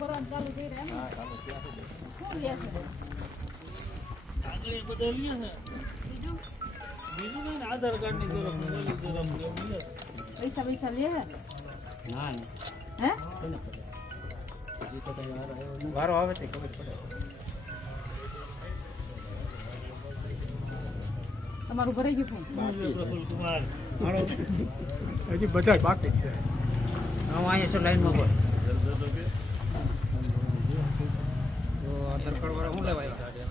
Form ભરવાનું ચાલુ રહ્યા શું લે છે? આગળ છે. બીજું? બીજું આધાર કાર્ડની છે. પૈસા પૈસા લે ના હે? વારો આવે તે ખબર પડે. તમારું ભરાઈ ગયું ફોર્મ હજી બધા બાકી છે. હું અહીંયા છું લાઈનમાં બોલ. તો આધાર કાર્ડ વાળા શું લેવાય ત્યાં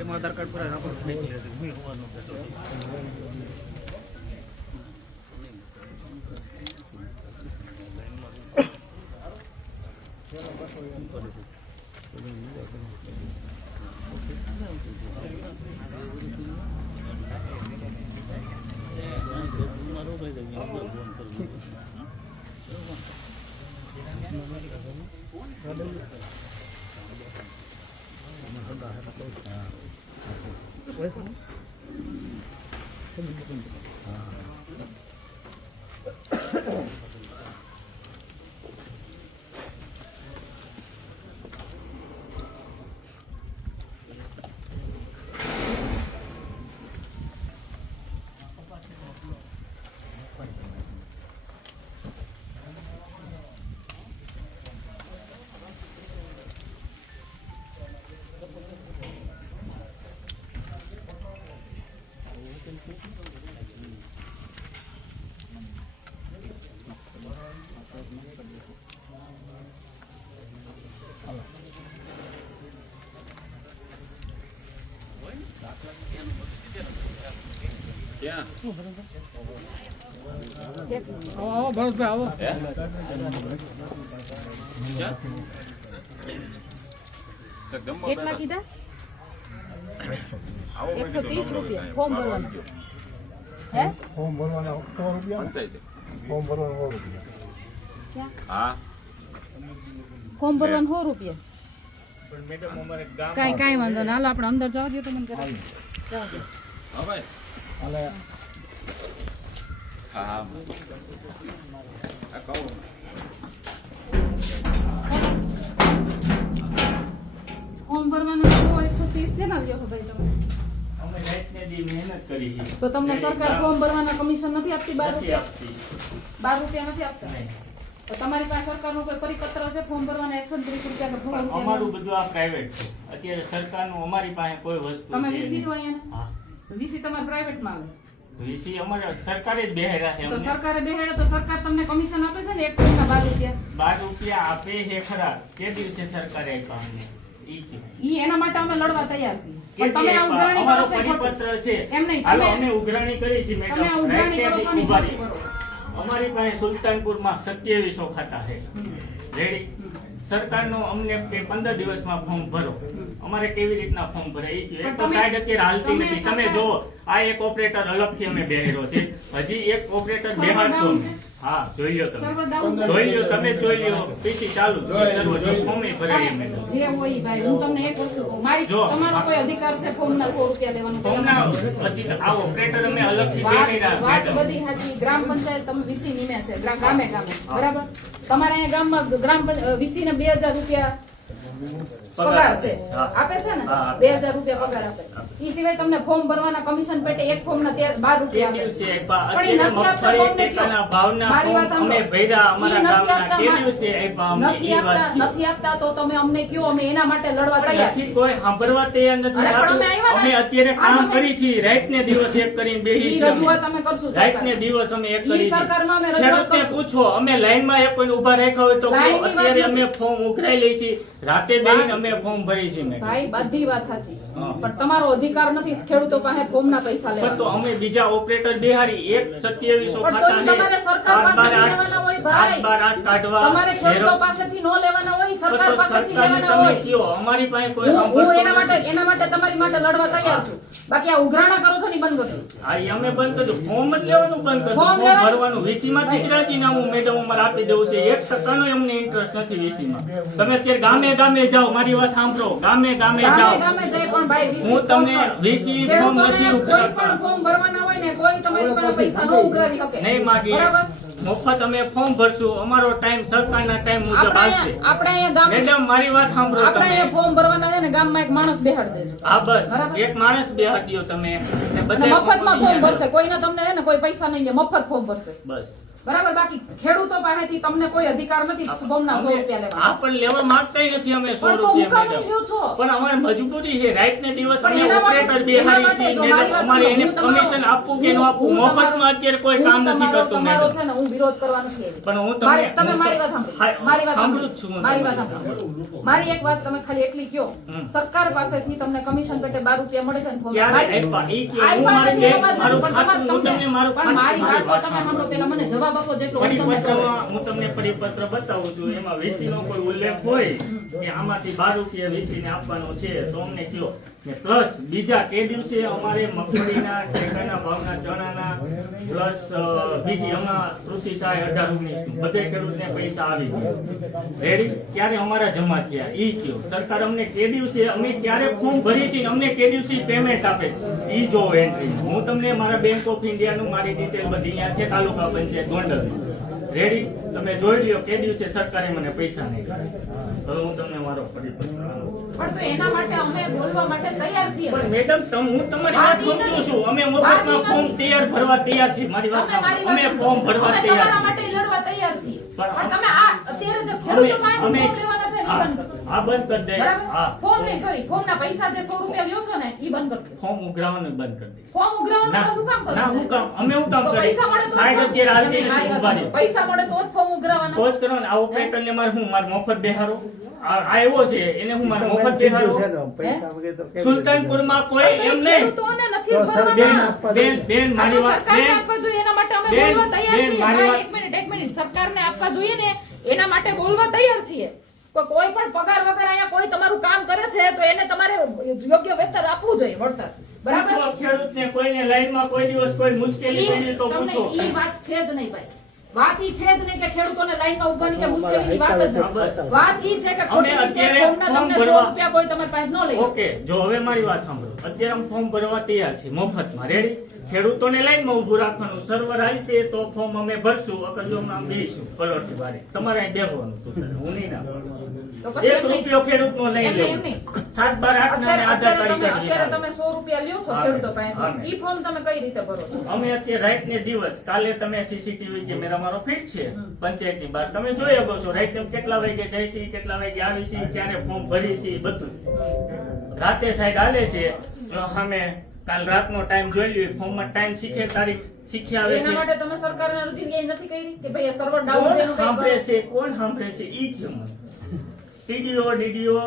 એમાં આધાર કાર્ડ પૂરા રાખો આવો ભરતભાઈ આવો કેટલા કીધા? એકસો ત્રીસ રૂપિયા. ફોર્મ ભરવાનું. હે? ફોર્મ ભરવાના સો રૂપિયા? ફોર્મ ભરવાના સો રૂપિયા. હા. ફોર્મ ભરવાનું સો રૂપિયા. પણ મેડમ અમારે ગામ કાંઈ કાંઈ વાંધો ના હાલો આપણે અંદર જવા દો તો મને જરા જવા દો હા ભાઈ. અને હા ફોર્મ ભરવાનું સો એકસો ત્રીસ શેના લ્યો ભાઈ તમે? અમે રાત ને દી મહેનત કરી છે. તો તમને સરકાર ફોર્મ ભરવાના કમિશન નથી આપતી બાર રૂપિયા? આપતી. બાર રૂપિયા નથી આપતા? તો તમારી પાસે સરકારનું કોઈ પરિપત્ર છે? ફોર્મ ભરવાના એકસો ત્રીસ રૂપિયા અમારું બધું આ પ્રાઇવેટ છે. અત્યારે સરકારનું અમારી પાસે કોઈ વસ્તુ તમે વિસી નહીં. વીસી તમારે પ્રાઇવેટમાં આવે. વીસી અમારે સરકારે જ બેહેરા છે તો સરકારે બેહાડે તો સરકાર તમને કમિશન આપે છે ને એક કોઈના બાર રૂપિયા? બાર રૂપિયા આપે હે ખરા. તે દિવસે સરકારે આપ્યા અમને? ઈ એના માટે અમે લડવા તૈયાર છીએ. પણ તમે આ ઉઘરાણી કરો છો પરિપત્ર છે. એમ નહીં, તમે- અમે ઉઘરાણી કરી છે મેડમ તમે ઉઘરાણી કરો છો ને ઊભા ખોટું રહી. કરો. અમારી પાસે સુલતાનપુરમાં સત્યાવીસો ખાતા છે. રેડી. સરકારનો અમને કે પંદર દિવસમાં ફોર્મ ભરો. અમારે કેવી રીતના ફોર્મ ભરાય? એ એક તો સાઈડ અત્યારે હાલતી નથી. તમે જો આ એક ઓપરેટર અલગથી અમે બેહેરો છે. હજી એક ઓપરેટર બેહાડશો? હા જોઈ લો તમે. જોઈ લો તમે જોઈ લો પીસી ચાલુ સર્વર ફોર્મે ભરાય અમે જે હોય ભાઈ હું તમને એક વસ્તુ કહું. મારી તમારો કોઈ અધિકાર છે ફોર્મના સો રૂપિયા લેવાનો ફોર્મના અધિકાર- આ ઓપરેટર અમે અલગથી બેહેરા વાત બધી સાચી. ગ્રામ પંચાયત તમે વીસી નિમ્યા છે ગામે ગામે બરાબર? તમારા અહીંયા ગામમાં ગ્રામ વીસી ને બે હજાર રૂપિયા પગાર છે આપે. છે ને? બે હજાર રૂપિયા પગાર આપે. એ સિવાય તમને ફોર્મ ભરવાના કમિશન પેટે એક ફોર્મ ના તેર- બાર રૂપિયા આપે. પણ નથી આપતા તમને મારી વાત નથી તે મા-. નથી આપતા તમે અમને કયો અમે એના માટે લડવા તૈયાર નથી કોઈ સાંભળવા તૈયાર નથી અમે અત્યારે કામ કરી છીએ. રાત ને દિવસ એક કરીને બેહી છીએ રજૂઆત અમે કરશું રાત ને દિવસ અમે એક કરી. સરકારમાં અમે રજૂઆત કરશું. પૂછો અમે લાઈનમાં એક કોઈ ઊભા રાખ્યા હોય તો અત્યારે અમે ફોર્મ ઉઘરાઈ લઈ છીએ. રાતે બેહીને અમે ફોર્મ ભરી છે મેડમ. ભાઈ બધી વાત સાચી. પણ તમારો અધિકાર નથી ખેડૂતો પાસે ફોર્મના પૈસા લેવા તો અમે બીજા ઓપરેટર બિહારી એક સત્યાવીસો ખાતા તમારે સરકાર આઠ- લેવાના હોય ભાઈ. બાર આઠ કાઢવા તમારે ખેડૂતો પાસેથી નો લેવાના હોય સરકાર પાસેથી લેવાના હોય. કયો અમારી પાસે કોઈ હું એના માટે એના માટે તમારી માટે લડવા તૈયાર છું. બાકી આ ઉઘરાણા કરો છો ને બંધ કરો. આ અમે બંધ કર્યું ફોર્મ જ લેવાનું બંધ કર્યું ફોર્મ ફોર્મ ભરવાનું વીસી માં ગુજરાતી નામું મેડમ અમારે આપી દેવું છે. એક ટકાનો એમને ઇન્ટરેસ્ટ નથી વીસી માં. તમે અત્યારે ગામે ગામે જાઓ મારી વાત સાંભળો. ગામે ગામે ગામે જાઓ. ગામે જઈ પણ ભાઈ હું તમને વીસી ફોર્મ નથી કોઈ ઉઘરાવતા. પણ ફોર્મ ભરવાના હોય ને કોઈ તમારી પાસે પૈસા ન ઉઘરાવી શકે. નહીં માગીએ. બરાબર? મફત અમે ફોર્મ ભરશું. અમારો ટાઈમ સરકારના ટાઈમ મુજબ આપણે આવશે. આપણે અહીંયા ગામ મેડમ મારી વાત સાંભળો આપણે અહીંયા ફોર્મ ભરવાના છે ને ગામમાં એક માણસ બેહાડ દેજો. હા બસ. એક માણસ બે હાથીઓ તમે મફતમાં ફોર્મ ભરશે. કોઈને તમને હે ને કોઈ પૈસા નહીં લે મફત ફોર્મ ભરશે. બસ. બરાબર બાકી ખેડૂતો પાસેથી તમને કોઈ અધિકાર નથી ફોર્મના સો રૂપિયા લેવા. પણ લેવા માંગતા નથી અમે સો રૂપિયા હું છો. પણ અમારે મજબૂરી છે રાઈટ ને દિવસ અમે ઓપરેટર બેહારી મેડમ મારી અમારે એને કમિશન આપવું કે ન આપવું? હું મફતમાં અત્યારે કોઈ કામ નથી કરતો મેડમ. છે ને હું વિરોધ કરવાનો નથી પણ હું તમને- તમે મારી વાત સાંભળો. મારી વાત સાંભળું. છું મારી વાત સાંભળો. મારી એક વાત તમે ખાલી એટલી કયો સરકાર પાસેથી તમને કમિશન પેટે બાર રૂપિયા મળે છે ને ક્યારે? એ કે હું મારી મારું ખાતું, હું તમને મારું ખાતું મારી વાત તો તમે સાંભળો પેલા મને જવાબ આપો જેટલો હું તમને કહું. હું તમને પરિપત્ર બતાવું છું એમાં વીસી નો કોઈ ઉલ્લેખ હોય કે આમાંથી બાર રૂપિયા વીસી ને આપવાનો છે તો અમને કયો પ્લસ બીજા તે દિવસે અમારે મગફળીના ટેકાના ભાવના ચણાના, પ્લસ બીજી હમણાં કૃષિ સહાય અઢાર, ઓગણીસ બધે ખેડૂતને પૈસા આવી ગયા. રેડી ક્યારે અમારા જમા થયા. ઈ કયો સરકાર અમને કે દિવસે, અમે ક્યારે ફોર્મ ભરી છે અમને કે દિવસે પેમેન્ટ આપે છે. ઈ જો એન્ટ્રી હું તમને મારા બેંક ઓફ ઇન્ડિયાનું મારી ડિટેલ બધી અહીંયા છે, તાલુકા પંચાયત ગોંડલ રેડી તમે જોઈ લ્યો, કે દિવસે સરકારે મને પૈસા નહીં. હવે હું તમને મારો પરિપત્ર પણ તો એના માટે અમે બોલવા માટે તૈયાર છીએ. પણ મેડમ તમ હું તમારી વાત વાત સમજુ છું. અમે મફતમાં ફોર્મ તૈયાર ભરવા તૈયાર છીએ. મારી વાત તમે મારી સાંભળો. વાત અમે ફોર્મ ભરવા અમે તૈયાર તમારા માટે લડવા તૈયાર છીએ. પણ પણ તમે આ અત્યારે જે ખેડૂતો પાસે ફોર્મ લેવાના છે ને બંધ કરો. હા બંધ કરી દે. હા. ફોર્મ નહીં સોરી ફોર્મના પૈસા જે 100 રૂપિયા લ્યો છો ને ઈ બંધ કરી દો. ફોર્મ ઉઘરાવાનું બંધ કરી દઈશ. ફોર્મ ઉઘરાવાનું ના, કામ કરો ના, હું કામ- અમે હું કામ તો પૈસા મળે તો જ સાઈડ ફોર્મ- અત્યારે હાલતી નથી, મારી ઊભા વાત રહ્યો. પૈસા મળે તો જ ફોર્મ ઉઘરાવાના. તો જ કરવાનું. આ ઓપરેટર ને મારે હું? મારે મફત બેહારો આવ્યો છે એને હું મારે મફત બેહારો સુલતાનપુરમાં કોઈ એમ નહીં. બેન બેન મારી વાત બેન. આપવા જોઈએ એના માટે અમે બોલવા તૈયાર છીએ. એક મિનિટ એક મિનિટ. સરકારને આપવા જોઈએ ને એના માટે બોલવા તૈયાર છીએ. તો કોઈ પણ પગાર વગર અહીંયા કોઈ તમારું કામ કરે છે તો એને તમારે યોગ્ય વેતન આપવું જોઈએ વળતર. બરાબર? ખેડૂતને કોઈને લાઈનમાં કોઈ દિવસ કોઈ મુશ્કેલી તો પૂછો. એ વાત છે જ નહીં ભાઈ. વાત ઈ છે જ નહીં કે ખેડૂતોને લાઈનમાં ઉભાની કે મુશ્કેલીની વાત જ નહીં. વાત ઈ છે કે ખોટી રીતે અત્યારે ફોર્મના તમને સો ભરવા- રૂપિયા કોઈ તમારી પાસે ન લઈ ઓકે જો હવે મારી વાત સાંભળો. અત્યારે અમે ફોર્મ ભરવા તૈયાર છે મફતમાં. રેડી ખેડૂતોને લઈને ઊભું રાખવાનું. સર્વર આવશે તો ફોર્મ અમે ભરશું. અકલીઓમાં આમ બેસીશું પલોઠી વાળી તમારે અહીં બેસવાનું હું નહીં ના એક. રૂપિયો ખેડૂતનો લઈ એમ નહીં, એમ સાત બાર આઠ ના આધાર કાર્ડ અત્યારે તમે સો રૂપિયા લ્યો છો ખેડૂતો પાસે. ઈ ફોર્મ તમે કઈ રીતે ભરો છો? અમે અત્યારે રાઈટ ને દિવસ કાલે તમે સીસીટીવી કેમેરા મારો ફિટ છે પંચાયતની બહાર તમે જોઈ શકો છો રાઈટ ને કેટલા વાગે છે કેટલા વાગે આવીશી ક્યારે ફોર્મ ભરી છે બધું. રાતે સાઈડ હાલે છે સામે કાલ રાતનો ટાઈમ જોઈ લઈએ ફોર્મમાં ટાઈમ શીખે તારીખ શીખી આવે એના માટે તમે સરકારને અરજી ક્યાંય નથી કરી? કે ભાઈ સર્વર ડાઉન છે સાંભળે છે કોણ સાંભળે છે? ઈ કેમ ટીડીઓ ડીડીઓ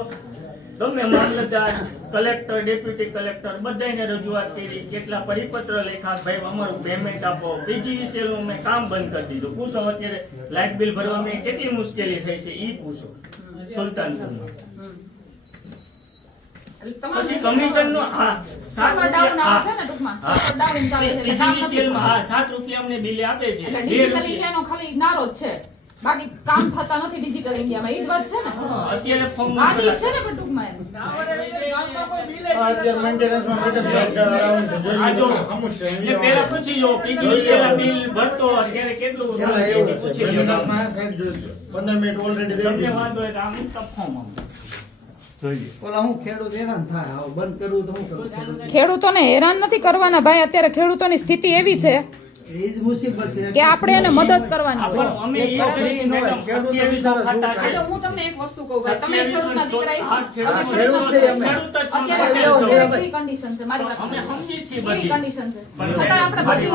ગમે મામલતદાર કલેક્ટર ડેપ્યુટી કલેક્ટર બધાને રજૂઆત કરી કેટલા પરિપત્ર લેખા ભાઈ અમારું પેમેન્ટ આપો. બીજી નું મેં કામ બંધ કરી દીધું. પૂછો અત્યારે લાઇટ બિલ ભરવામાં કેટલી મુશ્કેલી થઈ છે? ઈ પૂછો. સુલતાનપુરમાં. પછી કમિશન નો હા સાત રૂપિયા એટલે માં સાત રૂપિયા અમને બિલ આપે છે. ડિજિટલ ઇન્ડિયાનો ખાલી નારો જ છે. બાકી કામ થતા નથી ડિજિટલ ઇન્ડિયામાં એ જ વાત છે ને. અત્યારે ફોર્મ બાકી છે. ને પણ ટૂંકમાં એમ. અત્યારે મેન્ટેનન્સમાં મેડમ સરકાર આરામ છે. આ જો લો. એટલે પેલા પૂછી જો પીજીવીસીએલ બિલ ભરતો અત્યારે કેટલું. પૂછી લો. મેન્ટેનન્સમાં આ સાઈડ જોઈ 15 મિનિટ ઓલરેડી દઈ તમને વાંધો હોય આમ તો ફોર્મ આમ. ખેડૂતોને હેરાન નથી કરવાના ભાઈ અત્યારે ખેડૂતોની સ્થિતિ એવી છે કે આપણે એને મદદ કરવાની હું તમને એક વસ્તુ કહું તમે ખેડૂતના દીકરા છો. મારી વાત છે. છતાં આપણે બધી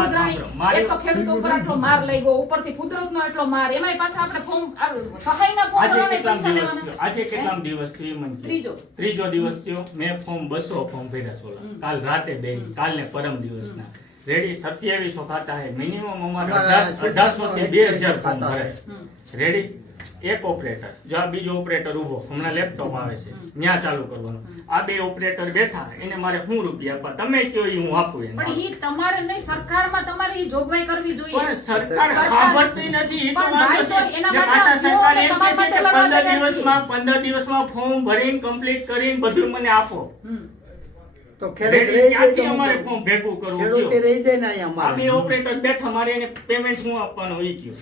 એક તો ખેડૂતો ઉપર આટલો લઈ ગયો ઉપરથી કુદરતનો એટલો માર. એમાંય પાછા આપણે ફોર્મ સહાયના ફોર્મ ભરવાના પૈસા લેવાના. આજે હે? દિવસ થયો એ મને કહો. ત્રીજો. ત્રીજો દિવસ થયો. મેં ફોર્મ બસો ફોર્મ ભર્યા સોલા. કાલ રાતે બે. કાલ ને પરમ દિવસના. રેડી સત્યાવીસો ખાતા હે મિનિમમ અમારે અઢારસો થી બે હજાર ફોર્મ ભરે રેડી એક ઓપરેટર જો આ બીજો ઓપરેટર ઊભો હમણાં લેપટોપ આવે છે. ત્યાં ચાલુ કરવાનું. આ બે ઓપરેટર બેઠા એને મારે શું રૂપિયા આપવા? તમે કયો એ હું આપું એને? પણ ઈ તમારે નહીં સરકારમાં તમારે ઈ જોગવાઈ કરવી જોઈએ. પણ સરકાર સાંભળતી નથી. એ તો વાંધો છે. જે પાછા સરકાર એમ કહે છે કે માટે લડવા પંદર તૈયાર છીએ. દિવસમાં પંદર દિવસમાં ફોર્મ ભરીને કમ્પ્લીટ કરીને બધું મને આપો. તો ખેડૂત રહી જાય તો અમારે? ફોર્મ ભેગું કરવું? ખેડૂતે રહી જાય ને અહીંયા અમારે. અમે ઓપરેટર બેઠા મારે એને પેમેન્ટ શું આપવાનું ઈ કયો?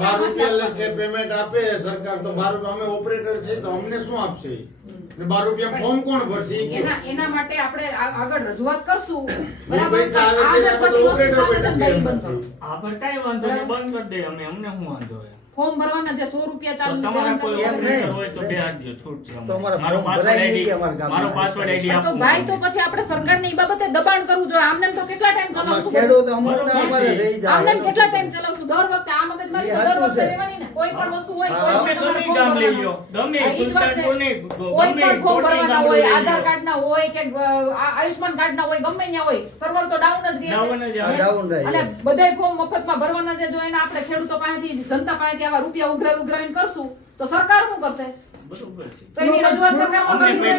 બાર રૂપિયા લખે પેમેન્ટ આપે સરકાર તો બાર રૂપિયા અમે ઓપરેટર છે તો અમને શું આપશે? ને બાર રૂપિયા ફોર્મ કોણ ભરશે એના એના માટે આપણે આગળ રજૂઆત કરશું. બરાબર? આ ઓપરેટર બેઠા છે પર કાંઈ વાંધો નહીં બંધ કરી દે અમે અમને શું વાંધો હોય? ફોર્મ ભરવાના છે સો રૂપિયા ચાલુ તમારા કોઈ હોય તો બે હાથ દ્યો, છૂટ છે તો મારો પાસવર્ડ આઈડી. મારો પાસવર્ડ આઈડી તો ભાઈ તો પછી આપણે સરકારને એ બાબતે દબાણ કરવું જોઈએ. આમને તો કેટલા ટાઈમ ચલાવશું ખેડૂત બરોબર અમારે રહી જાય. આમને કેટલા ટાઈમ ચલાવશું? દર વખતે આ મગજ મારી દર વખતે રહેવાની ને. કોઈ પણ વસ્તુ હોય કોઈ તમે પણ ગમે ગામ લઈ લ્યો. ગમે. સુલતાનપુર ને કોઈ પણ ફોર્મ ભરવાના હોય આધાર કાર્ડ ના હોય કે આ આયુષ્માન કાર્ડ ના હોય ગમે ત્યાં હોય સર્વર તો ડાઉન જ રહે છે. અને બધાય ફોર્મ મફતમાં ભરવાના છે. જો એને આપણે ખેડૂતો પાસેથી જનતા પાસેથી આવા રૂપિયા ઉઘરાવી ઉઘરાવીને કરશું તો સરકાર શું કરશે? તો એની રજૂઆત સરકારમાં કરવી જોઈએ.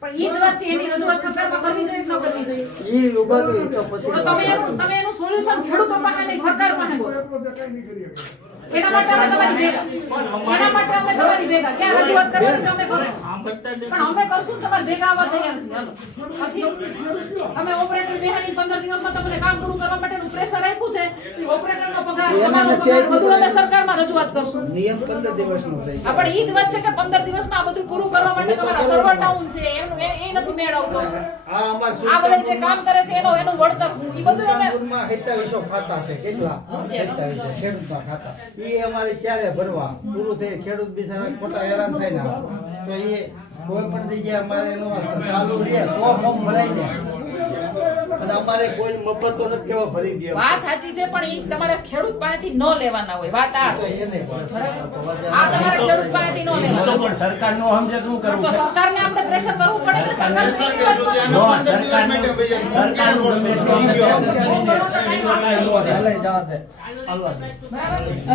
પણ ઈ જ વાત છે એની રજૂઆત સરકારમાં કરવી જોઈએ કે ન કરવી જોઈએ? ઈ ઊભા તો પછી તમે એનું તમે એનું સોલ્યુશન ખેડૂતો પાસે નહીં સરકાર પાસે ગોતો એના માટે અમે તમારી ભેગા. એના માટે અમે તમારી ભેગા. ક્યાં રજૂઆત કરવાની અમે કરશું? પણ અમે કરશું તમારે ભેગા આવવા તૈયાર છીએ. હાલો. પછી અમે ઓપરેટર બિહારી પંદર દિવસમાં તમને કામ પૂરું કરવા માટેનું પ્રેશર આપ્યું છે. ઓપરેટરનો પગાર તમારો પગાર બધું અમે સરકારમાં રજૂઆત કરશું. નિયમ પંદર દિવસનો થાય. હા, પણ ઈ જ વાત છે કે પંદર દિવસમાં આ બધું પૂરું કરવા માટે તમારા સર્વર ડાઉન છે. એનું એ એ નથી મેળવતો. આ આ બધા જે કામ કરે છે એનો એનું વળતર ઈ બધું અમે ખાતા છે. કેટલા? સત્યાવીસો ખેડૂતના ખાતા. ઈ અમારે ક્યારે ભરવા? પૂરું થઈ ખેડૂત બિચારા ખોટા હેરાન થાય ને તો એ કોઈ પણ જગ્યાએ અમારે એનો ચાલુ રહે તો ફોર્મ ભરાઈ જાય. અને અમારે કોઈ મફત તો નથી કેવા ભરી દે વાત સાચી છે પણ ઈ તમારે ખેડૂત પાસેથી ન લેવાના હોય વાત આ છે. એને આ તમારે ખેડૂત પાસેથી ન લેવાના પણ સરકાર નો સમજે શું કરવું તો સરકારને આપણે પ્રેશર કરવું પડે કે સરકાર સરકાર એની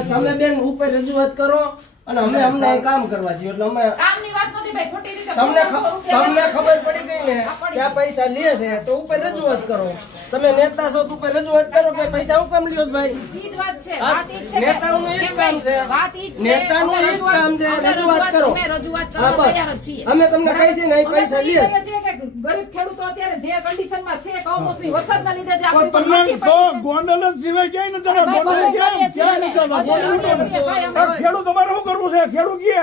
તમે બેન ઉપર રજૂઆત કરો. અને અમે અમને અહીં કામ કરવા દઈએ એટલે અમે કામની વાત નથી ભાઈ ખોટી રીતે તમને તમને ખબર પડી ગઈ ને? કે આ પૈસા લે છે તો ઉપર રજૂઆત કરો. તમે નેતા છો તો ઉપર રજૂઆત કરો કે પૈસા હું કામ લ્યો ભાઈ? ઈ જ વાત છે વાત ઈ છે નેતાઓનું ઈ જ કામ છે. વાત ઈ છે. નેતાનું અમે ઈ જ કામ છે. રજૂઆત કરો. અમે રજૂઆત કરવા તૈયાર છીએ. અમે તમને કહી છે ને, પૈસા લે છીએ કે ગરીબ ખેડૂતો અત્યારે જે કન્ડિશનમાં છે કમોસમી વરસાદના લીધે જે આપણી તમને તો ગોંડલ જ સિવાય ક્યાંય નથી ગોંડલે ક્યાંય- છીએ નથી છીએ, ખેડૂત તમારે શું કરવું છે? ખેડૂત કે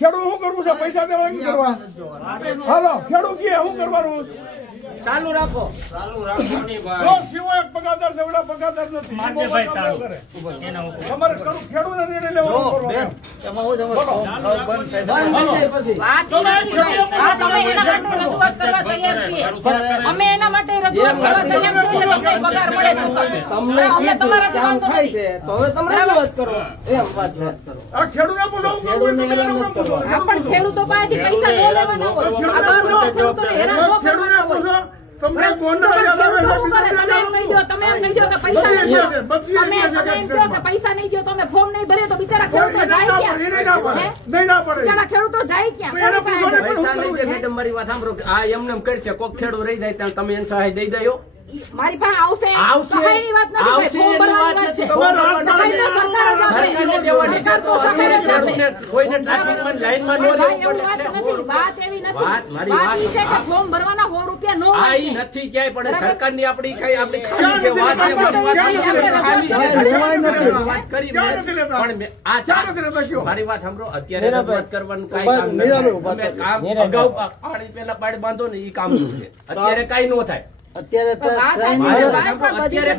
ખેડૂત શું કરવું છે? પૈસા દેવા કરવા? હાલો ખેડૂત કે શું કરવાનું? ચાલુ રાખો. તો સિવાય પગારદાર છે ઓલા પગારદાર નથી. માનજે ભાઈ તારું. એના ઉપર. તમારે કરું ખેડૂતને નિર્ણય લેવાનો જો કરવાનો. બેન એમાં હું તમારે બંધ થઈ જાય. પછી વાત ભાઈ. તમે એના માટે રજૂઆત કરવા તૈયાર છીએ. અમે એના માટે રજૂઆત કરવા તૈયાર છીએ. કે તમને પગાર મળે ચૂકવે. તમને અમે તમારા કામ થાય છે તો હવે તમે રજૂઆત કરો એમ વાત છે. આ ખેડૂતને પૂછો ખેડૂતને તમે એને હેરાન પૂછો. પણ ખેડૂતો પાસેથી પૈસા ન લેવાના હોય. આ ખેડૂતોને હેરાન ન કરવાના હોય. પૂછો તમને? તમે એમ કે પૈસા નહીં તમે તમે એમ કહો કે પૈસા નહીં દો તો ફોર્મ નહીં ભરીએ તો બિચારા ખેડૂતો જાય ના પડે, ના પડે. નહીં ના પડે. બિચારા ખેડૂતો જાય ક્યાં? પાસે નહીં દે. મેડમ મારી વાત સાંભળો કે આ એમને એમ કરશે કોક ખેડૂત રહી જાય ત્યાં તમે એને સહાય દઈ દયો. મારી પાસે આવશે આવશે. સહાયની વાત નથી આવશે ફોર્મ એની ભરવાની વાત છે નથી. તમારે રાજ સહાય તો સરકાર જ આપે. સરકારને દેવાની છે સરકાર તો સહાય જ આપે. કોઈને ટ્રાફિકમાં લાઈનમાં ન રહેવું વાત નથી. વાત એવી નથી. વાત, મારી વાત વાત છે કે ફોર્મ ભરવાના 100 રૂપિયા નો આ નથી ક્યાંય પણ. સરકારની આપણી કઈ આપણી ખાલી છે વાત છે વાત કરી? પણ આ? મારી વાત સાંભળો અત્યારે. રજૂઆત કરવાનું કઈ કામ નથી. કામ અગાઉ પાણી પેલા પાડ બાંધો ને ઈ કામ છે અત્યારે કાંઈ ન થાય અત્યારે તો અત્યારે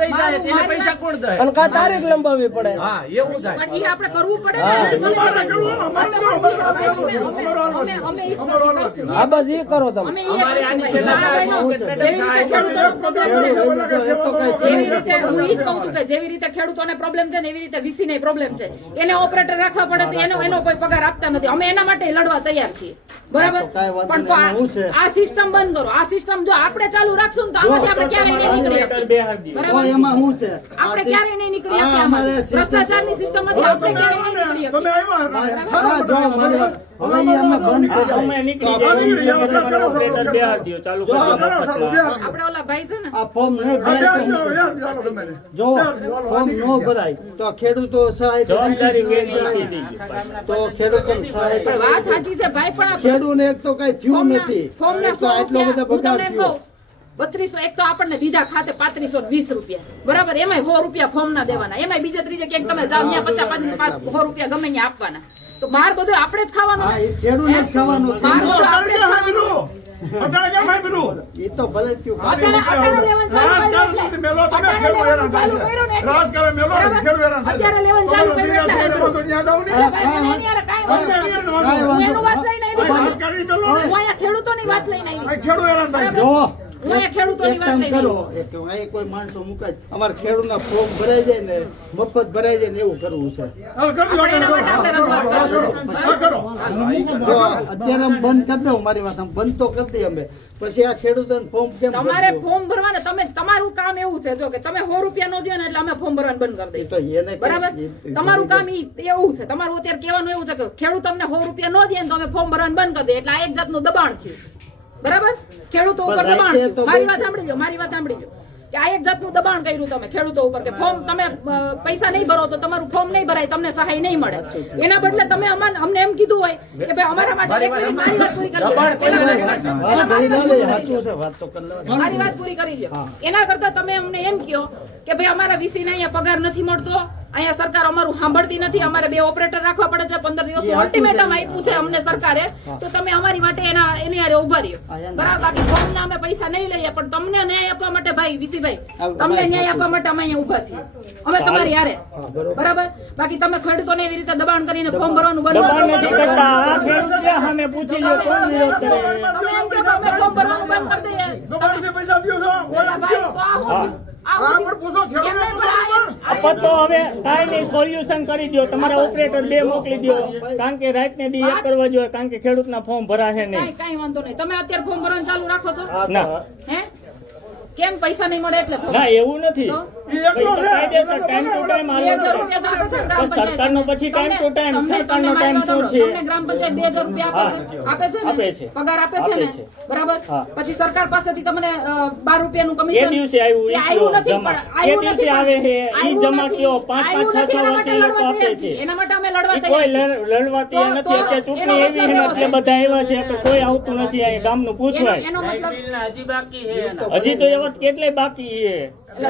રહી જાય પૈસા કોણ દે? અને કા લંબાવવી પડે? હા એવું થાય. આપણે કરવું પડે. હા. બસ એ કરો તમે. જેવી રીતે હું ઈ જ કહું છું કે જેવી રીતે ખેડૂતોને પ્રોબ્લેમ છે ને એવી રીતે વીસી ને પ્રોબ્લેમ છે. એને ઓપરેટર રાખવા પડે છે એનો એનો કોઈ પગાર આપતા નથી. અમે એના માટે લડવા તૈયાર છીએ. બરાબર? પણ આ સિસ્ટમ બંધ કરો. આ સિસ્ટમ જો આપણે ચાલુ રાખશું ને તો આમાંથી આપણે ક્યારે નહીં નીકળી બરાબર? એમાં શું છે? આપણે ક્યારે નહીં નીકળી આ શકીએ અમારે આમાંથી. system- ભ્રષ્ટાચારની સિસ્ટમમાંથી આપણે તમે તમે. આવ્યા ખેડૂતો સહાય તો. ખેડૂતો સહાય તો પણ વાત સાચી છે ભાઈ પણ આ ખેડૂતને એક તો કઈ થયું નથી આટલો બધો બગાડ થયો બત્રીસો એક તો આપણને દીધા ખાતે પાંત્રીસો વીસ રૂપિયા. બરાબર? એમાંય સો રૂપિયા ફોર્મ ના દેવાના. એમાંય બીજા ત્રીજે ક્યાંક તમે જાઓ ત્યાં પચાસ પાંચ પાંચ- સો રૂપિયા ગમે ત્યાં આપવાના. તો માર બધું આપણે જ ખાવાનું? હા એ ખેડૂતને જ ખાવાનું માર. બધું આપણે જ ખાવાનું. ખેડૂત ને વાત લઈને ખેડૂત હેરાન થાય છે. જો હું અહીંયા ખેડૂતોની એક કામ કરો અહીં કોઈ માણસો મુકાય અમારે ખેડૂતના ફોર્મ ભરાઈ જાય ને મફત ભરાઈ જાય ને એવું કરવું છે. હાલો, કરજો, આપણે એના માટે આપણે રજૂઆત હા, કરો. હા, કરો. જો અત્યારે બંધ કરી દઉં મારી વાત બંધ તો કરી દઈએ અમે. પછી આ ખેડૂતોને ફોર્મ કેમ તમારે? ફોર્મ ભરવાને તમે તમારું કામ એવું છે જો કે તમે સો રૂપિયા નો દો ને એટલે અમે ફોર્મ ભરવાનું બંધ કરી દઈએ. એને બરાબર? તમારું કામ એવું છે. તમારું અત્યારે કહેવાનું એવું છે કે ખેડૂત તમને સો રૂપિયા નો દે ને તો અમે ફોર્મ ભરવાનું બંધ કરી દે એટલે આ એક જાતનું દબાણ છે. બરાબર? ખેડૂતો ઉપર દબાણ મારી વાત સાંભળી લો મારી વાત સાંભળી લો કે આ એક જાતનું દબાણ કર્યું તમે ખેડૂતો ઉપર કે ફોર્મ તમે પૈસા નહીં ભરો તો તમારું ફોર્મ નહીં ભરાય તમને સહાય નહીં મળે. એના બદલે તમે અમને અમને એમ કીધું હોય કે ભાઈ અમારા માટે મારી વાત પૂરી કરી લો. વાત ભરી ના લે સાચું છે વાત તો કરી લેવાની. મારી વાત પૂરી કરી લ્યો. એના કરતા તમે અમને એમ કહો કે ભાઈ અમારા વીસી ને અહીંયા પગાર નથી મળતો. અહીંયા સરકાર અમારું સાંભળતી નથી અમારે બે ઓપરેટર રાખવા પડે છે પંદર દિવસ અલ્ટિમેટમ આપ્યું છે અમને સરકારે. તો તમે અમારી માટે એના એની હારે ઊભા રહ્યો. બરાબર બાકી ફોર્મના અમે પૈસા નહીં લઈએ પણ તમને ન્યાય આપવા માટે ભાઈ વિસીભાઈ તમને ન્યાય આપવા માટે અમે અહીંયા ઊભા છીએ. અમે તમારી હારે. બરાબર. બાકી તમે ખેડૂતોને એવી રીતે દબાણ કરીને ફોર્મ ભરવાનું બંધ કરો. તમે એમ કે અમે ફોર્મ ભરવાનું બંધ કરી દઈએ. પણ તો હવે કાંઈ સોલ્યુશન કરી દો તમારા ઓપરેટર બે મોકલી દો કારણ કે રાતને દી એક કરવા જોઈએ કારણ કે ખેડૂત ના ફોર્મ ભરાશે નહીં. કાંઈ કાંઈ વાંધો નહીં. તમે અત્યારે ફોર્મ ભરવાનું ચાલુ રાખો છો? ના. હે? કેમ પૈસા નહીં મળે એટલે ના એવું નથી. તો? ઈ એકલો છે. કાયદેસર ટાઈમ ટુ ટાઈમ બે હજાર હાલવાનું રૂપિયા તો આપે છે. ને ગ્રામ પણ સરકારનો પછી time to time, સરકારનો તમને શું છે? તમને ગ્રામ પંચાયત બે રૂપિયા આપે છે. આપે છે આપે ને છે. પગાર આપે છે ને? બરાબર? પછી સરકાર પાસેથી તમને અ, બાર રૂપિયાનું એ દિવસે આવ્યું આવ્યું નથી જમા. એ દિવસે આવે છે, ઈ જમા કયો, પાંચ, પાંચ, આવ્યું છ, છ નથી, એના વર્ષે એ લોકો આપે છે. એના માટે અમે લડવા તૈયાર કોઈ છીએ. લડ- લડવા તૈયાર તો- નથી. તો ચૂંટણી એવી છે એટલે બધા આવ્યા છે કે કોઈ આવતું નથી. અહીંયા ગામનું પૂછવાય. એનો મતલબ હજી તો એવા કેટલાય બાકી છે? ને.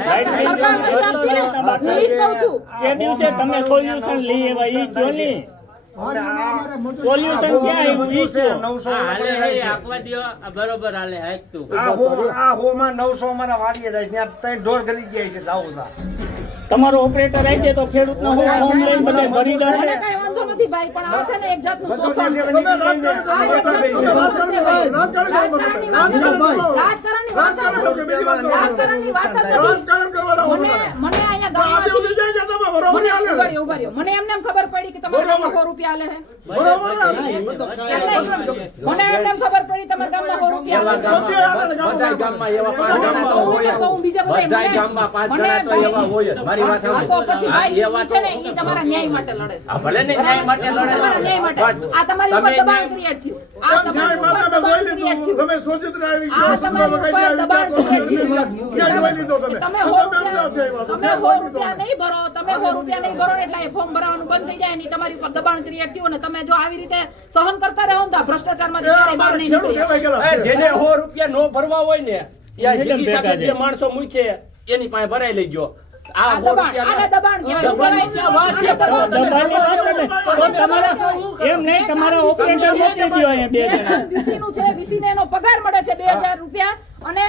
છું? એ દિવસે તમે સોલ્યુશન લઈ એવા ઈ કયો નહીં સોલ્યુશન ક્યાં આવ્યું ઈ કયો? હાલે હે આપવા આ બરોબર હાલે હાચતું આ હોમાં નવસો અમારા વાડીએ જાય ત્યાં ત્રણ ઢોર ગલી ગયા છે જાવું તા. તમારો ઓપરેટર આવશે તો ખેડૂતનો હું ફોર્મ લઈને બધા ભરી વાંધો નથી ભાઈ પણ આ છે ને એક જાતનું શોષણ છે. રાજકારણની વાત મને મને ગામમાંથી. ઊભા રહ્યો, મને એમને એમ ખબર પડી કે તમારા ગામમાં સો રૂપિયા હાલે છે. મને એમને એમ ખબર પડી તમારા ગામમાં સો રૂપિયા હાલે છે. બધે હાલે છે ગામમાં. બધા ગામમાં એવા પાંચ જણા તો હોય જ. કહું બીજા બધાય બધાય મને- ગામમાં પાંચ મને જણા તો ભાઈ- એવા હોય જ. મારી વાત હા, તો પછી સાંભળો. ભાઈ આ એ ઈ વાતો- છે ને ઈ તમારા ન્યાય માટે લડે છે આ ભલે ને ન્યાય માટે લડે છે. તમારા ન્યાય માટે. આ તમારી ઉપર તમે રૂપિયા? નહીં ભરો. તમે સો રૂપિયા નહીં ભરો. એટલે એ ફોર્મ ભરવાનું બંધ થઈ જાય ને તમારી ઉપર દબાણ ક્રિએટ થયું ને તમે જો આવી રીતે સહન કરતા રહો ને તો આ ભ્રષ્ટાચારમાંથી એ ક્યારેય બહાર નહીં નીકળી. જેને સો રૂપિયા નો ભરવા હોય ને યા જીગી સાહેબ જે માણસો મૂકે એની પાસે ભરાઈ લઈ ગયો. આ દબાણ તમારા એમ નહીં તમારા ઓપરેટર મોકલી દો અહીંયા બે છે એનો પગાર મળે છે બે હજાર રૂપિયા. અને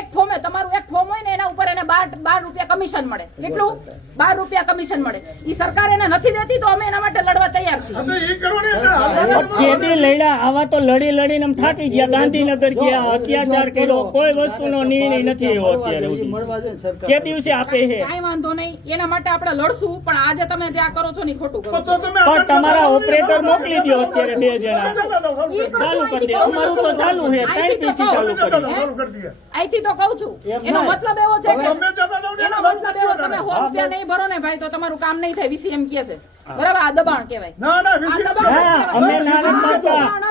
એક ફોર્મે તમારું એક ફોર્મ હોય ને એના ઉપર એને બાર બાર રૂપિયા કમિશન મળે. કેટલું? બાર રૂપિયા કમિશન મળે. એ સરકાર એને નથી દેતી તો અમે એના માટે લડવા તૈયાર છીએ. કેદી લડ્યા આવા તો લડી લડીને આમ થાકી ગયા. ગાંધીનગર ગયા અત્યાચાર કર્યો. કોઈ વસ્તુનો નિર્ણય નથી એવો અત્યારે કે દિવસે આપે છે કાંઈ વાંધો નહીં. એના માટે આપણે લડશું પણ આજે તમે જે આ કરો છો ને ખોટું કરો પણ તમારા ઓપરેટર મોકલી દો અત્યારે બે જણા. ચાલુ કરી દે. અમારું તો ચાલુ છે અહીંથી પીસી ચાલુ કરી ચાલુ કરી દઈએ. અહીંથી તો કહું છું એનો મતલબ એવો છે કે એનો મતલબ એવો તમે સો રૂપિયા નહીં ભરો ને ભાઈ તો તમારું કામ નહીં થાય વીસી એમ કહે છે. બરાબર? આ દબાણ કહેવાય. ના ના હા, અમે ના કહેવાય.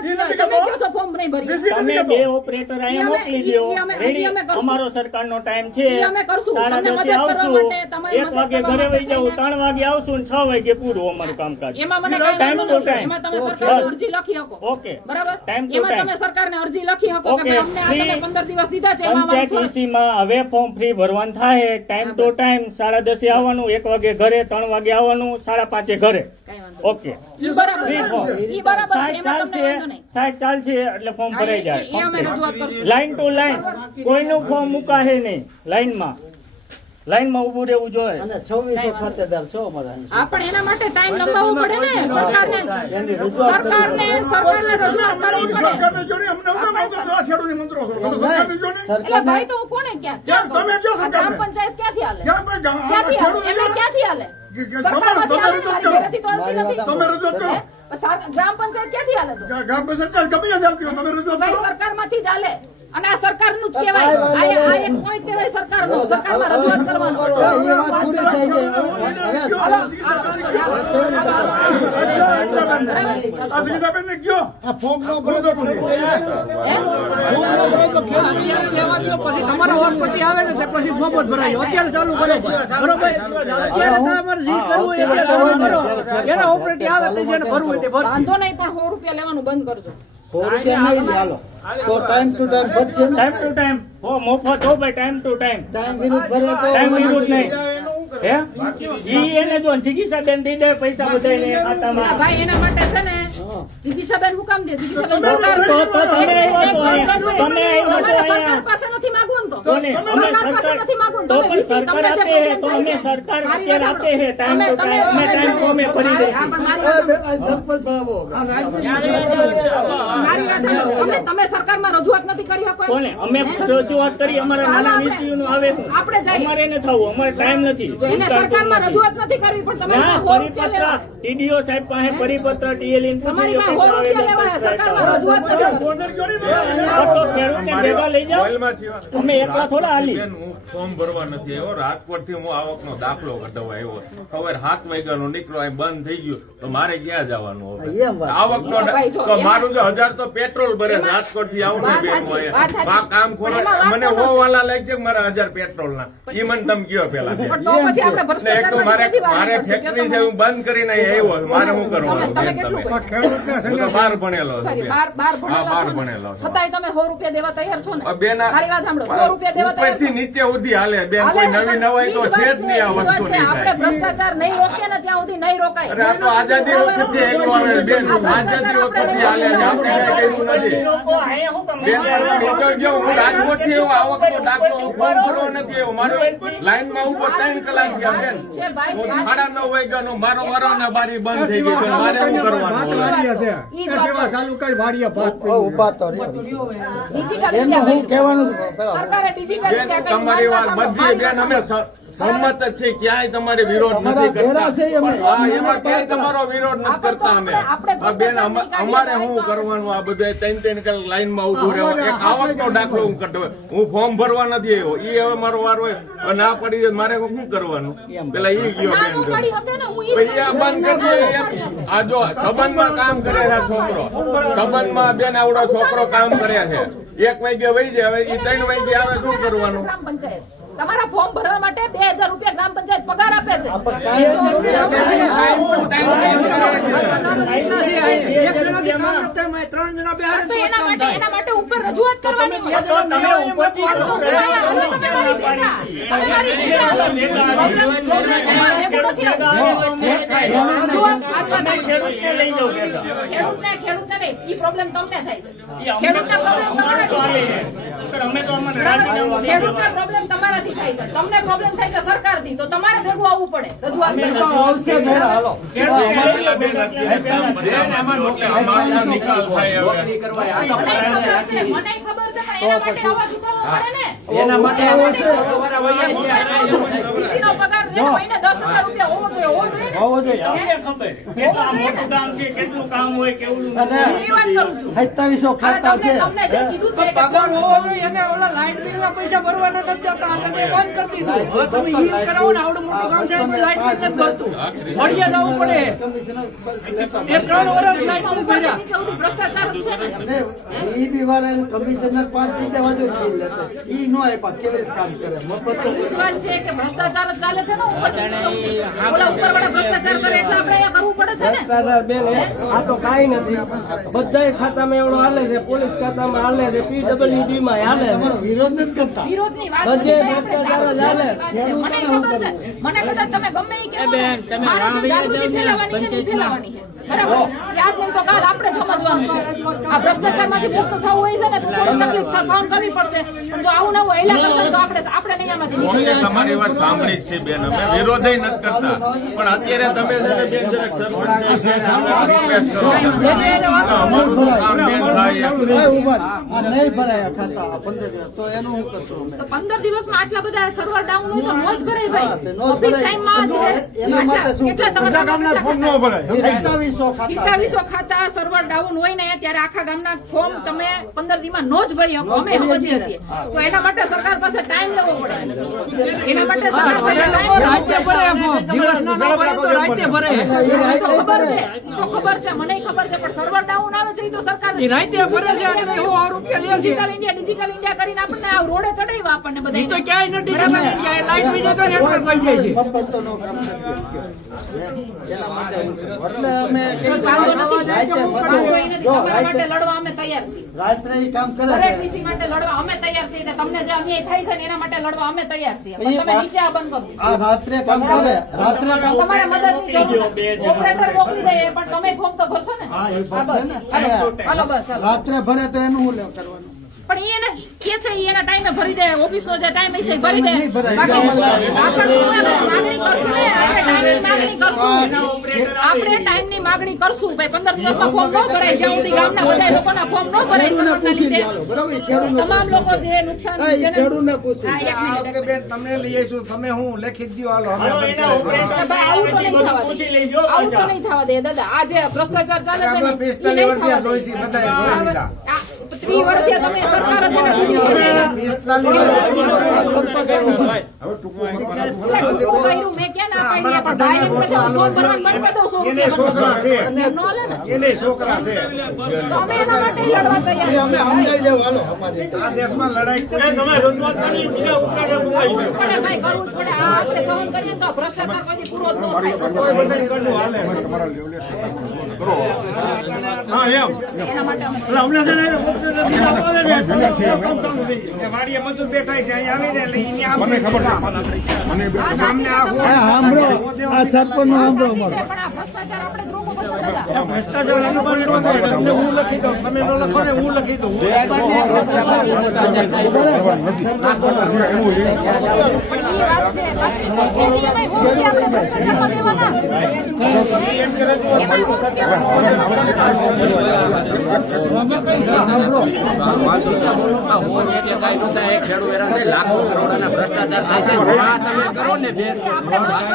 તમે બે ઓપરેટર અહીંયા મોકલી દો. રેડી અમે કરશું. અમારો સરકારનો ટાઈમ છે. અમે કરશું. તમને મદદ કરવા માટે, તમારી એક મદદ વાગે ઘરે વઈ જાવ થઈને. ત્રણ વાગે આવશું ને છ વાગે પૂરું અમારું કામકાજ. એમાં મને ટાઈમ ટુ time. એમાં તમે સરકારને અરજી લખી શકો. ઓકે બરાબર? ટાઈમ ટુ ટાઈમ એમાં તમે સરકારને અરજી લખી શકો કે ભાઈ અમને આ તમે ફ્રી પંદર દિવસ દીધા છે એમાં પંચાયત નીસીમાં હવે ફોર્મ ફ્રી ભરવાનું થાય. ટાઈમ ટુ ટાઈમ સાડા દસે આવવાનું. એક વાગે ઘરે ત્રણ વાગે આવવાનું. સાડા પાંચે ઘરે. ઓકે. વાંધો ચાલશે. નહીં. ચાલશે એટલે ફોર્મ ભરાઈ જાય. લાઈન ટુ લાઈન કોઈનું ફોર્મ મુકાશે નહીં. લાઈનમાં લાઈનમાં ઊભું રહેવું જોઈએ. અને છવ્વીસો ખાતેદાર છો અમારા આ પણ એના માટે ટાઈમ લંબાવવો પડે ને સરકારને. એની રજૂઆત સરકારને સરકારને રજૂઆત કરવી પડે. સરકારને જોને અમને નથી. આ ખેડૂતની મંત્રો છો. તમે સરકારને જોને એટલે ભાઈ તો હું કોને ક્યાં ક્યાં તમે? કયો ગ્રામ પંચાયત ક્યાંથી હાલે? ક્યાં ભાઈ ગામ- ક્યાંથી હાલે? એમને ક્યાંથી હાલે? તમે- રજૂઆત કરો. ગ્રામ પંચાયત ક્યાંથી હાલે તો? ગા- ગામ સરકારમાંથી ત્યાં તમે રજૂઆત કરો. સરકારમાંથી જ હાલે. અને આ સરકારનું જ કહેવાય. આ એક- પોઈન્ટ કહેવાય સરકારનો. સરકારમાં રજૂઆત કરવાનો. એ વાત પૂરી થઈ ગઈ. હવે હાલો, આ પ્રશ્ન આ સિકિસાબેનને કયો? આ ફોર્મ નો તમારા વોટ પછી આવે ને પછી ફોર્મ જ ભરાય. અત્યારે ચાલુ કરો બરોબર? અત્યારે તમારે જે કરવું એ કરો એના ઓપરેટી આવે તે જેને ભરવું હોય વાંધો નહીં પણ સો રૂપિયા લેવાનું બંધ કરજો. સો રૂપિયા નહીં લે, હાલો? તો ટાઈમ ટુ ટાઈમ ભરશે ને? ટાઈમ ટુ ટાઈમ હો મફત હો ભાઈ ટાઈમ ટુ ટાઈમ ટાઈમ વિરુદ્ધ ભરે તો ટાઈમ વિરુદ્ધ નહીં. હે? ઈ એને જો ચિકિત્સા બેન દઈ દે પૈસા બધાય ને ખાતામાં ભાઈ એના માટે છે ને જીગીશાબેન હું કામ દે? જીગીશાબેન સરકાર તો તો તમે તમે સરકાર પાસે નથી માંગવું તો? અમે સરકાર પાસે નથી માંગવું તો તમે પણ સરકાર આપે તો અમે સરકાર મારી આપે હે ટાઈમ તમે- ટુ ટાઈમ અમે ટાઈમ તો અમે ભરી દઈશું. સરપંચ બાબો. મારી વાત સાંભળો. તમે તમે સરકારમાં રજૂઆત નથી કરી શકો કોને? અમે રજૂઆત કરી અમારા નાના વીસીયુ નું આવે છે. આપણે જાય અમારે ન થવું અમારે ટાઈમ નથી. એને સરકારમાં રજૂઆત નથી કરવી પણ રૂપિયા પરિપત્ર ટીડીઓ સાહેબ પાસે પરિપત્ર ટીએલએન તમારી પાસે સો રૂપિયા લેવા સરકારમાં રજૂઆત નથી કરવી ઓર્ડર કયો નહીં ને? તો ખેડૂતને ભેગા લઈ જાઓ મોબાઈલમાં છે વાત. અમે એકલા થોડા હાલી હું ફોર્મ ભરવા નથી આવ્યો રાજકોટથી હું આવકનો દાખલો કઢાવવા આવ્યો સવારે સાત વાગ્યાનો નીકળ્યો અહીં બંધ થઈ ગયો તો મારે ક્યાં જવાનું તો હજાર તો પેટ્રોલ ભરે રાજકોટથી આવું ને બેન હું. આ કામ ખોલે મને હો વાલા લાગે છે મારા હજાર પેટ્રોલ ના ઈ મને તમે કયો પેલા એક તો મારે મારે ફેક્ટરી છે હું બંધ કરીને આવ્યો મારે શું કરવાનું તમે- તમે બેન કેટલું તમે કર્યું? હું તો બાર ભણેલો છું ખરી, બેન. બાર બાર હા, બાર ભણેલા ભણેલો છો ને? છું. છતાંય તમે સો રૂપિયા દેવા તૈયાર છો ને? બેન આ- વાત સાંભળો. સો રૂપિયા દેવા તૈયાર ઉપરથી નીચે સુધી હાલે બેન કોઈ નવી નવાઈ તો ઈ છે જ નહીં આ ઈ જ વાત વસ્તુ છે. આપણે ભ્રષ્ટાચાર નહીં રોકીએ ને ત્યાં સુધી નહીં રોકાય. અરે આ તો આઝાદી વખતથી એકલું આવે બેન. આ ભ્રષ્ટાચાર આઝાદી હાલે છે આપણે કઈ કર્યું નથી. બેન પણ તમે તો જો હું રાજકોટથી હું ફોર્મ ભરવા નથી મારો લાઈનમાં ઊભો ત્રણ કલાક થયા બેન. હું સાડા નવ વાગ્યાનો મારો વારો ના બારી બંધ થઈ ગઈ મારે શું કરવાનું? ઈ જ વાત ચાલુ કઈ ભાડિયા ભાત ઓ, ઊભા તો રહ્યો. ડિજિટલ એમનું હું કર્યું. કહેવાનું હતું પેલા સરકારે ડિજિટલ બેન ઇન્ડિયા કર્યું. તમારી વાત બધી બેન અમે સ- સંમત જ છે ક્યાંય તમારે વિરોધ નથી કરતા. એમાં ક્યાંય તમારો વિરોધ નથી કરતા અમે. બેન અમારે શું કરવાનું આ બધે ત્રણ ત્રણ કલાક લાઈનમાં ઉભું રહેવું. એક આવકનો દાખલો હું કઢાવ હું ફોર્મ ભરવા નથી આવ્યો. એ હવે મારો વારો ના પડી જાય મારે શું કરવાનું? પેલા ઈ ગયો બેન આ બંધ કરી આ જો સંબંધમાં કામ કરે છે છોકરો. સંબંધમાં બેન આવડો છોકરો કામ કરે છે. એક વાગે વહી જાય. હવે એ ત્રણ વાગે આવે શું કરવાનું? પંચાયત તમારા ફોર્મ ભરવા માટે બે હજાર રૂપિયા ગ્રામ પંચાયત પગાર આપે છે એના માટે એના માટે ઉપર રજૂઆત કરવાની હોય. તમે. ખેડૂતને લઈ જાઓ ખેડૂતને ખેડૂતને નહીં ઈ પ્રોબ્લેમ તમને થાય છે. ખેડૂતના પ્રોબ્લેમ અમારે તો છે. પણ અમે તો અમને બરાબર? રાજીનામું નથી. ખેડૂતના. પ્રોબ્લેમ તમારાથી થાય છે. તમને પ્રોબ્લેમ થાય છે સરકારથી તો તમારે ભેગું આવવું પડે રજૂઆત આવશે હાલો. બેન અમારો નિકાલ થાય હવે. મને ખબર છે એના માટે અવાજ ઉઠાવવો પડે ને. એના માટે પગાર મહિને દસ હજાર રૂપિયા હોવો જોઈએ હોવો જોઈએ કેટલા મોટું કામ છે કેટલું કામ હોય કેવડું અને એની વાત કરું છું. સત્તાવીસો ખાતા છે. તમને જે કીધું છે કે પગાર હોવો એને ઓલા લાઇટ બિલના પૈસા ભરવાના નથી દેતા અને બંધ કરી દીધું. હવે તમે ઈ કરાવો ને આવડું મોટું કામ છે લાઇટ બિલ નથી ભરતું. મળીએ જવું પડે. કમિશનર એ ત્રણ વર્ષ લાઇટ બિલ ભર્યા. ભ્રષ્ટાચાર છે ને. બી વાળા કમિશનર પાંચ વાજો બિલ લેતા ઈ નો આપ્યા કેવી કામ કરે? મફત તો એ જ વાત છે કે ભ્રષ્ટાચાર ચાલે છે ને ઉપર સુધી. ઓલા ભ્રષ્ટાચાર કરે એટલે આપણે કરવું પડે. ભ્રષ્ટાચાર બેન આ તો કાંઈ નથી. બધાય ખાતામાં એવડો હાલે છે પોલીસ ખાતામાં હાલે છે પીડબ્લ્યુડી માં હાલે છે. વિરોધ નથી કરતા. બધે ભ્રષ્ટાચાર જ હાલે. મને કદાચ તમે ગમે એ બેન, તમે ફેલાવવાની છે. ને. બરાબર? યાદ નહીં તો કાલ આપણે સમજવાનું છે. આ ભ્રષ્ટાચારમાંથી મુક્ત થવું હોય છે ને તો થોડી તકલીફ સહન કરવી પડશે. પણ જો આવું નવું હેલા કરશે તો આપણે આપણે નહીં નીકળી તમારી વાત સાંભળી જ છે બેન. અમે વિરોધ નથી કરતા. પણ અત્યારે તમે છે ને બેન જરાક સરપંચ છે, કરો. અમારું કામ બેન થાય. આ નહીં ભરાયા ખાતા પંદર તો એનું શું કરશું અમે? પંદર દિવસમાં આટલા બધા સર્વર ડાઉન હોય તો નો ભરાય ભાઈ. ઓફિસ ટાઈમમાં જ એના માટે શું કેટલા તમારા ગામના એકતાવીસો ખાતા છે. સિત્તાવીસો ખાતા સર્વર ડાઉન હોય ને ત્યારે આખા ગામના ફોર્મ તમે પંદર દીમાં નો જ ભરી શકો. અમે સમજીએ છીએ. તો એના માટે સરકાર પાસે ટાઈમ લેવો પડે. એના માટે સરકાર પાસે એ ભરે ફોર્મ. દિવસના ન ભરે તો રાતે ભરે. તો ખબર છે. તો ખબર છે. મને ખબર છે. પણ સર્વર ડાઉન આવે છે એ તો સરકાર એ ભરે છે એટલે એવો સો રૂપિયા લે છે. ડિજિટલ ઇન્ડિયા ડિજિટલ ઇન્ડિયા કરીને આપણને આ રોડે ચડાવ્યા આપણને બધા તો ક્યાંય નથી તો નેટવર્ક જાય છે. એટલે અમે રાત્રે કામ કરે છે. માટે લડવા અમે તૈયાર છીએ તમને જે અન્યાય થાય છે ને એના માટે લડવા અમે તૈયાર છીએ. તમે નીચે આ બંધ કરી આ રાત્રે કામ કરે. રાત્રે કામ તમારે મદદની જરૂર ઓપરેટર મોકલી દઈએ પણ તમે ફોર્મ તો ભરશો ને? હા, એ ભરશે ને. હાલો, હાલો બસ રાત્રે ભરે તો એનું લેવું કરવાનું? પણ એને કે છે એ એના ટાઈમે ભરી દે ઓફિસ નો જે ટાઈમ હશે ભરી દે. બાકી આપણે ટાઈમની માગણી કરશું ભાઈ પંદર દિવસમાં ફોર્મ ન ભરાય જ્યાં સુધી ગામના બધા લોકોના ફોર્મ ન ભરાય તમામ લોકો જે નુકસાન તમને લઈએ છું. તમે હું લખી દો હાલો આવું તો નહીં થવા દે. આવું તો નહીં થવા દે દાદા. આ જે ભ્રષ્ટાચાર ચાલે છે ને, આપણે ઈ 45 નહીં વર્ષથી થવા દે. જોઈ છે, બધાએ જોઈ લીધા. આ ત્રીસ વર્ષથી તમે સરકાર જ મને કીધી હતી. પિસ્તાલીસ શું કર્યું? મેં ક્યાં ના પાડી? પણ ભાઈને એમ કહે છે, હું ફોન ભરવાનું બંધ કરી દઉં, સો એને છોકરા છે એમ ન હાલે ને. એને છોકરા છે તો અમે એના માટે લડવા એ તૈયાર અમે સમજાઈ દેવું હાલો અમારી આ દેશમાં લડાઈ કોઈ તમે રજૂઆત કરી બીજા ઉતારે મુકાઈ જાય. પડે ભાઈ કરવું જ પડે આ આપણે સહન કરીએ તો આ ભ્રષ્ટાચાર કોઈ પૂરો જ ન થાય કોઈ બધાય કડું હાલે છે. એના માટે અમે એ વાડીએ મજૂર બેઠા છે અહીંયા આવીને લઈને આમ મને ખબર મને બે- ગામને આ હું- હા, સાંભળો આ સરપંચનું સાંભળો અમારો હું લખી દઉં તમે ન લખો ને હું લખી દઉં પણ કરોડ ના ભ્રષ્ટાચાર થાય છે સો રૂપિયા આપણે ભ્રષ્ટાચારમાં દેવાના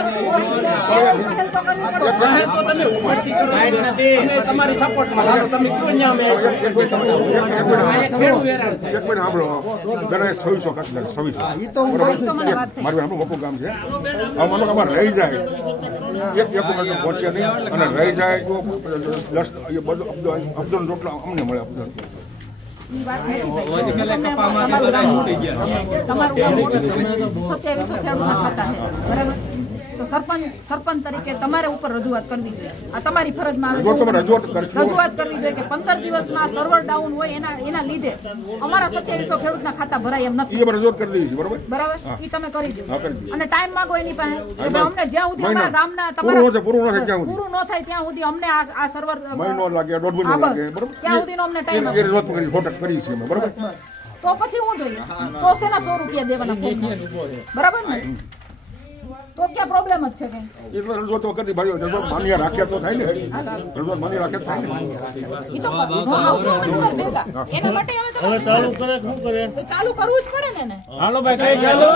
એમાંય સો તમારી સપોર્ટમાં તમે કયો ન્યા અમે એક મિનિટ સાંભળો. દરેક છવ્વીસો ઈ આપણું મોટું ગામ છે. આ માનો આમાં રહી જાય. એક એક વખત પહોંચે નહીં. અને રહી જાય તો દસ અબજો અબજો અમને મળે અબજો સરપંચ તરીકે તમારે ઉપર રજૂઆત કરવી જોઈએ. આ તમારી ફરજમાં રજૂઆત તમે રજૂઆત કરશો. રજૂઆત કરવી જોઈએ કે પંદર દિવસમાં સર્વર ડાઉન હોય એના એના લીધે અમારા સત્યાવીસો ખેડૂતના ખાતા ભરાય એમ નથી. રજૂઆત કરી બરાબર? એ તમે કરી દો. અને ટાઈમ માંગો એની પાસે. કે અમને જ્યાં સુધી. અમારા ગામના પૂરું પૂરું ન થાય ત્યાં સુધી. પૂરું ન થાય ત્યાં સુધી અમને આ સર્વર મહિનો લાગે દોઢ મહિનો લાગે બરોબર? ત્યાં સુધીનો અમને time એ કરી છે બરોબર બસ તો પછી હું જોઈએ તો શેના સો રૂપિયા દેવાના? બરાબર ને તો ક્યાં પ્રોબ્લેમ જ છે કે એટલે રજૂઆત તો કરી ભાઈ રજૂઆત માન્ય રાખ્યા તો થાય ને રજૂઆત માન્ય રાખ્યા થાય ને ઈ તો એના માટે હવે તો હવે ચાલુ કરે શું કરે તો ચાલુ કરવું જ પડે ને એને હાલો ભાઈ કઈ ચાલુ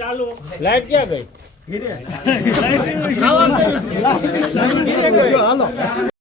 ચાલુ લાઈટ ક્યાં ગઈ ખાવા